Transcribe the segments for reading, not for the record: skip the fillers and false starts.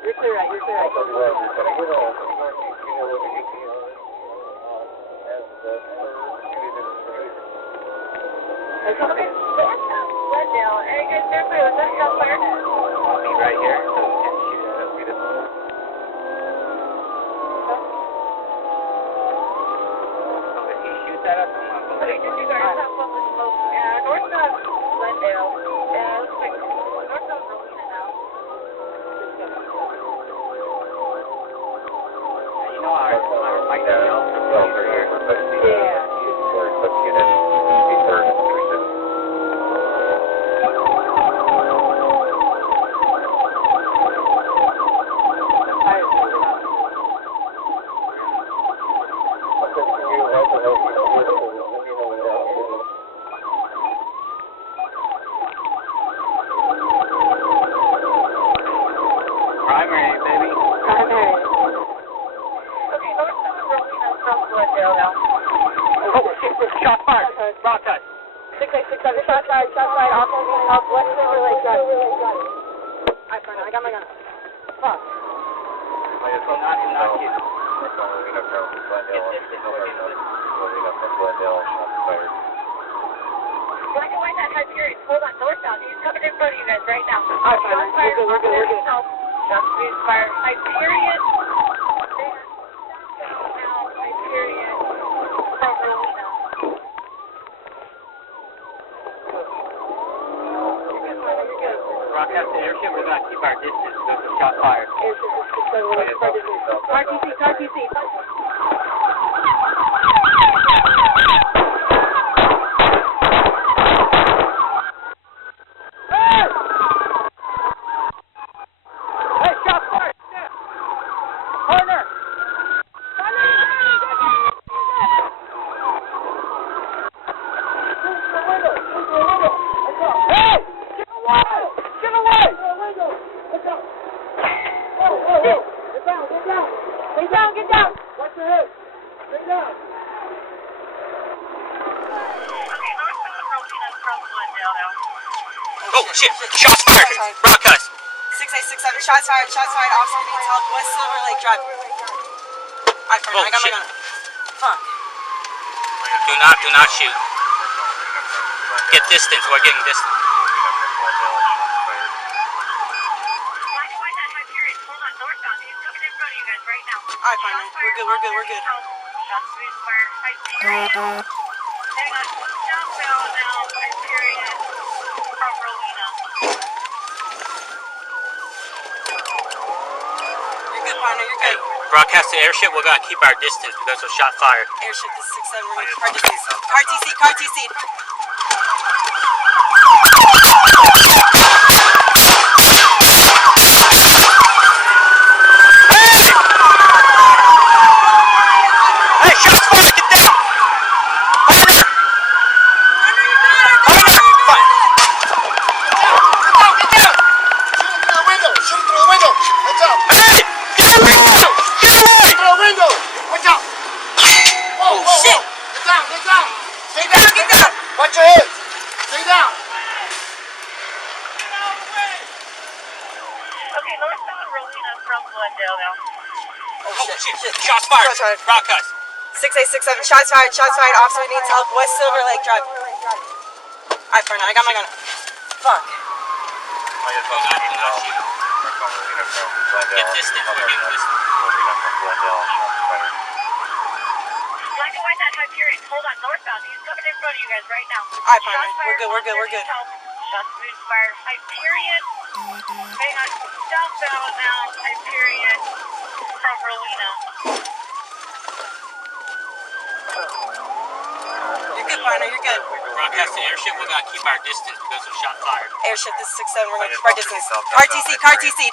You're clear right, you're clear right. Okay. Glendale. Hey, guys, seriously, was that shot fired? I'll be right here, so we can shoot at it. So if he shoots at us, I'm not going to Okay, just you guys have fun with smoke. North of Glendale. Looks like north of Rowena now. You know, our mic down over here. Yeah. Let's get it. Primary, baby. Primary. Okay, north of Rowena from Glendale now. Oh, shit, shot fired. Broadcast. 6867, shot fired, off moving up, west Silver Lake Drive. Alright, fine, I got my gun. Fuck. Do not shoot. Get distance, we're getting distance. Black and white, that high period. Hold on, northbound. He's coming in front of you guys right now. Alright, fine, we're good. Shots fired, high period. High period. From Rowena. Broadcast to airship, we're going to keep our distance. There's a shot fired. Airship is 671, car distance. Car TC. Hey, shot fired! Partner! Hey! Get away! Get down! Watch your head. Stay down. Okay, northbound Rowena from Glendale now. Oh, shit! Shots fired! Broadcast! 6867, shots fired, officer being held, West Silver Lake Drive. Alright, fine, I got my gun. Fuck. Do not shoot. Get distance, we're getting distance. Black and white, that high period. Hold on, northbound. He's coming in front of you guys right now. Alright, fine, man. We're good. Shots fired, high period. Hang on, southbound now, high period. From Rowena. You're good, partner, you're good. Broadcast to airship, we're gonna keep our distance because of shot fired. Airship, this is 67, we're gonna keep our distance. Car TC. Hey, shots fired, get down! Partner! Shoot through the window. Watch out. Hey! Get away! Get away! Through the window. Watch out. Whoa. Shit. Get down. Stay down. Watch your head. Stay down. Okay, northbound Rowena from Glendale now. Oh, shit. Shots fired! Broadcast! 6867, shots fired, officer needs help, West Silver Lake Drive. Alright, fine, I got my gun. Fuck. Do not shoot. Get distance, we're getting distance. Black and white, that high period. Hold on, northbound. He's coming in front of you guys right now. Alright, fine, man. We're good. Shots fired, high period. Hang on, southbound now, high period. From Rowena. You're good, partner, you're good. Broadcast to airship, we're gonna keep our distance because of shot fired. Airship, this is 67, we're gonna keep our distance. Car TC.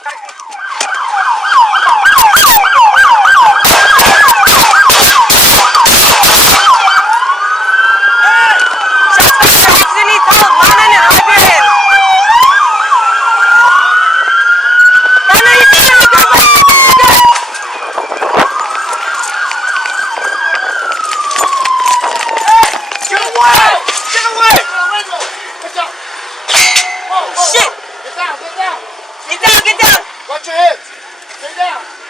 Get down. Watch your head. Stay down.